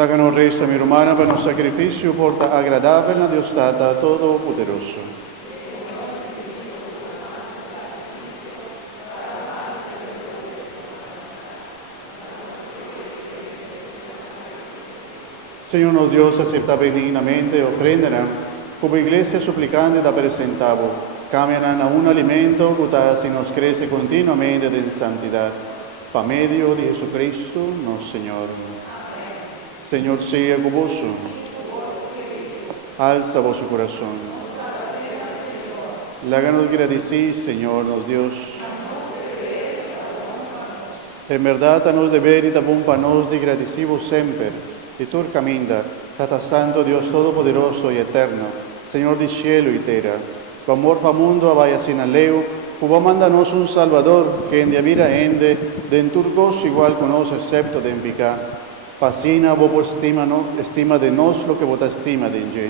Láganos resta mi romana para un sacrificio porta agradable a Dios Tata Todopoderoso. Señor nos Dios, acepta benignamente ofrenderán como iglesia suplicante da presentavo, cambiarán a un alimento que así nos crece continuamente en santidad. Pa medio de Jesucristo, nuestro Señor. Señor sea con vos. Alza vuestro corazón. Láganos agradecidos, Señor, nos Dios. En verdad, a nos deber y también para nos de agradecimos siempre. Y tu caminda, Tata Santo Dios Todopoderoso y Eterno, Señor de cielo y tierra, con amor para mundo vaya sin aleo, como mandanos un Salvador, que en vida ende, de en turcos igual conoce excepto de envicar. Fascina vos por estima de nos lo que vos estima de ella.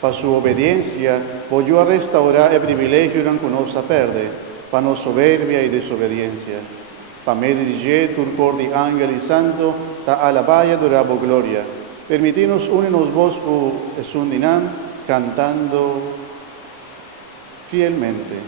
Pa su obediencia, voglio a restaurar el privilegio que nos perde, pa no soberbia y desobediencia. Pa me dirige tu cor de ángel y santo, ta alabaya durabo gloria. Permitinos unirnos vos es un dinam, cantando fielmente.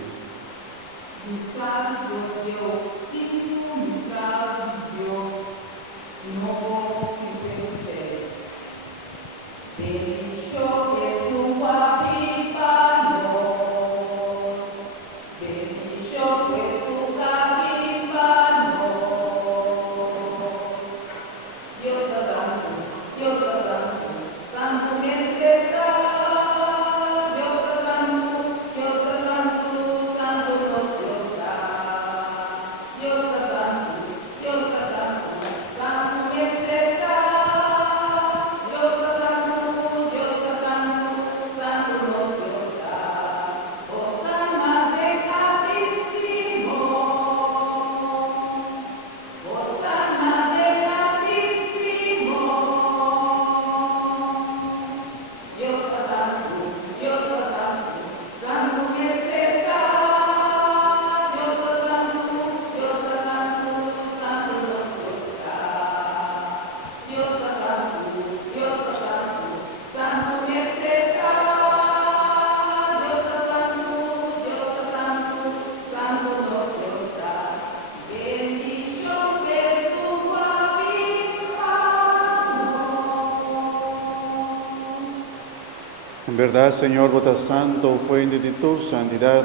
En verdad, Señor, vos santo, fuente de tu santidad,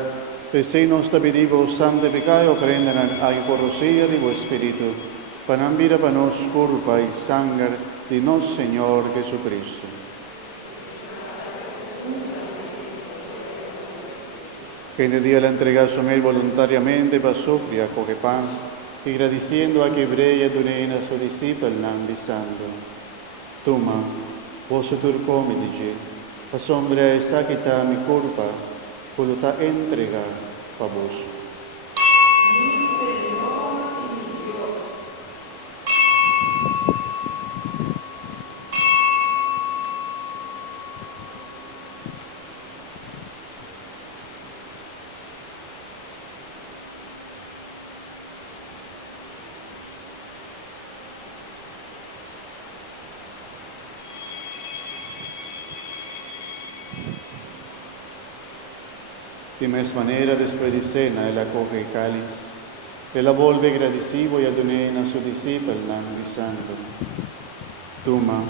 te se nos te pedimos santificar y ofrendan a incorrosión de vuestro Espíritu, para vida para nos culpa y sangre de nuestro Señor Jesucristo. Que en el día la entrega asumir voluntariamente para sufrir a coge pan, y agradeciendo a que brilla tu nena su discípulo disando. Toma, vos tu come dice. La sombra esa quita mi culpa, voluntad entrega para vos. De mes manera, después de cena, él acoge el cáliz, él la vuelve agradecido y adonena a su discípulo, diciendo, Toma,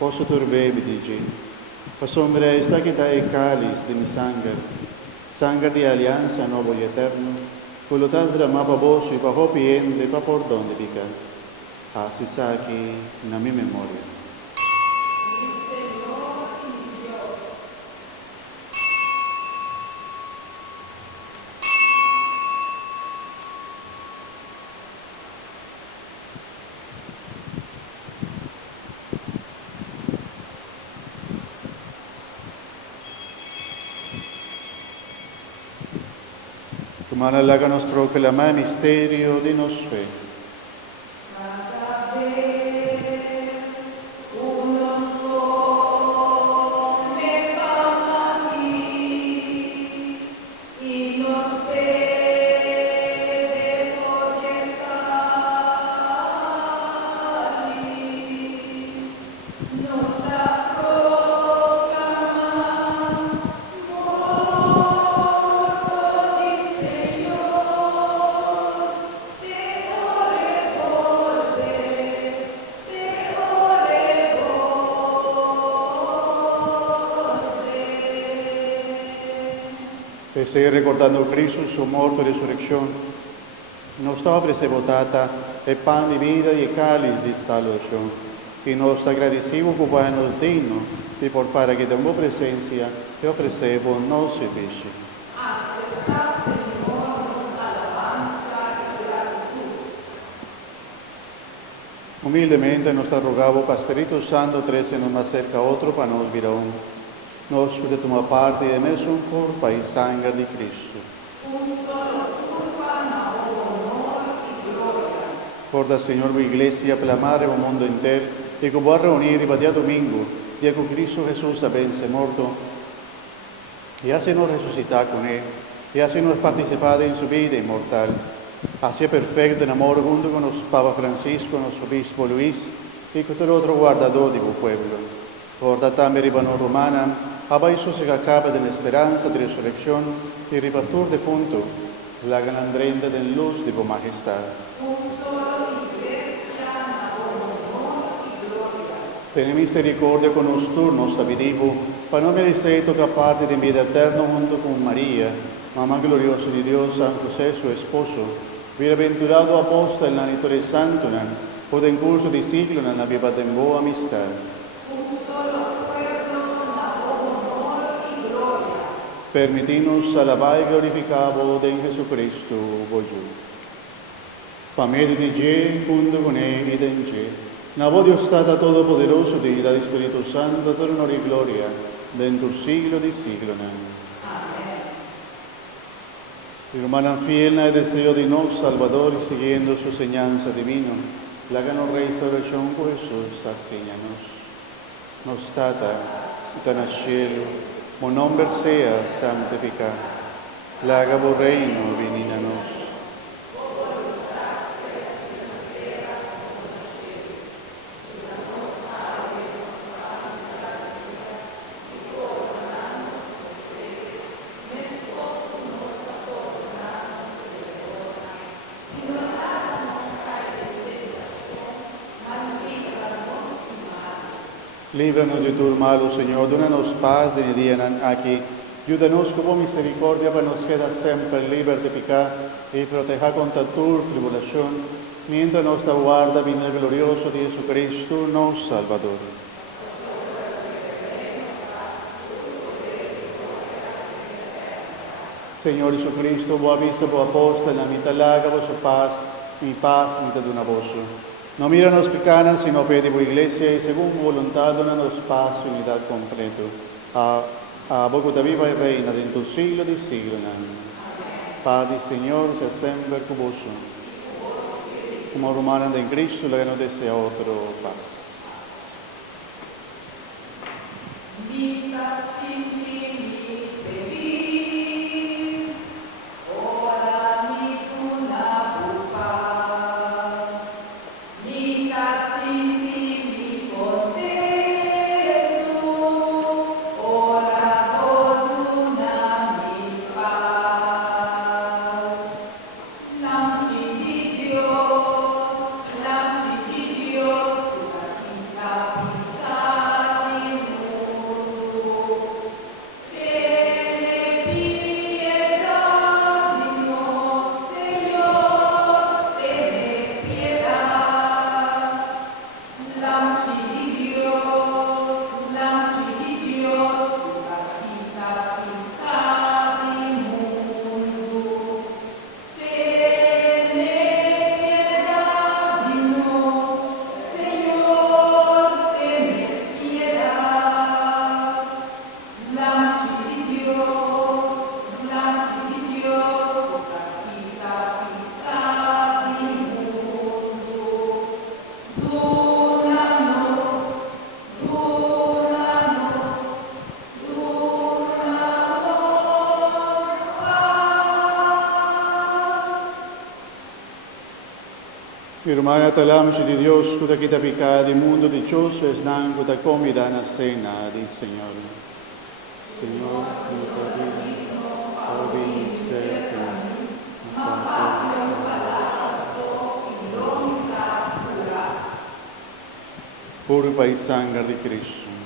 posso tu bebi, dice, pasombra esta que da el cáliz de mi sangre de alianza nuevo y eterno, por lo tanto derramaba vos y bajo piende pa por donde pica. Así saque en mi memoria. Tu mano larga nos proclama el misterio de nos fe. Per seguir ricordando Cristo, su morte e resurrezione, nostra opera è votata e pan di vita e cáliz di salvazione, e nostro agradecido cubano digno di portare che da tua presenza e ofrecevo nos servici. Humildemente nos rogavo para Espíritu Santo, trece nos más cerca otro para nos virón. Nos de tomar parte de mes un cuerpo y sangre de Cristo. Porta, Señor, la Iglesia, clamare al mundo entero, y que va a reunir para día domingo, día que Cristo Jesús también se muerto, y hace-nos resucitar con Él, y hace-nos participar en su vida inmortal. Así perfecto en amor junto con los Papa Francisco, nuestro obispo Luis, y con todo otro guardador de tu pueblo. Porta también ribano romana, abaixo se acaba de la esperanza de resurrección y ribatur de punto, la galandrenda de luz de tu majestad. Ten misericordia con los turnos sabidivo, para no merecer tocar parte de vida eterna junto con María, Mamá gloriosa de Dios, San José, su esposo, bienaventurado apóstol en la Nitori Santo, por en curso de siglo en la viva de boa amistad. Permitinos alabar y glorificar vos en Jesucristo, vos. Familia de Dios, junto con Él y de Dios. Na voz Dios Tata Todopoderoso, Divinidad Espíritu Santo, todo honor y gloria, dentro siglo de siglo. Amén. Hermana fiel en el deseo de nos Salvador y siguiendo su enseñanza divina, la ganó Rey Salvación por Jesús, asíñanos. Nos Tata, que está en el cielo, tu nombre sea santificado, haga tu reino, venid a nos. Líbranos de tu malo, Señor, dónanos paz de día aquí. Ayúdanos como misericordia para nos quedar siempre libres de pecar y proteger contra tu tribulación, mientras nos aguarda venir glorioso de Jesucristo, nuestro Salvador. Señor Jesucristo, vos avisa vos apóstol, la mitad larga vos paz, mitad de una voz. No mira nos pecanas, sino pede tu iglesia y según voluntad donanos paz y unidad completo. A Bogotá viva y reina dentro del siglo de siglo. Padre Señor, sea siempre con vos. Como romana de Cristo, la que nos desea otro paz. Firmare talamci di Dios, cuta quita pecado, mundo dichoso es nan, cuta comida na cena di Señor. Señor, cuta vida, ovi cerca, purpa y sangre di Cristo.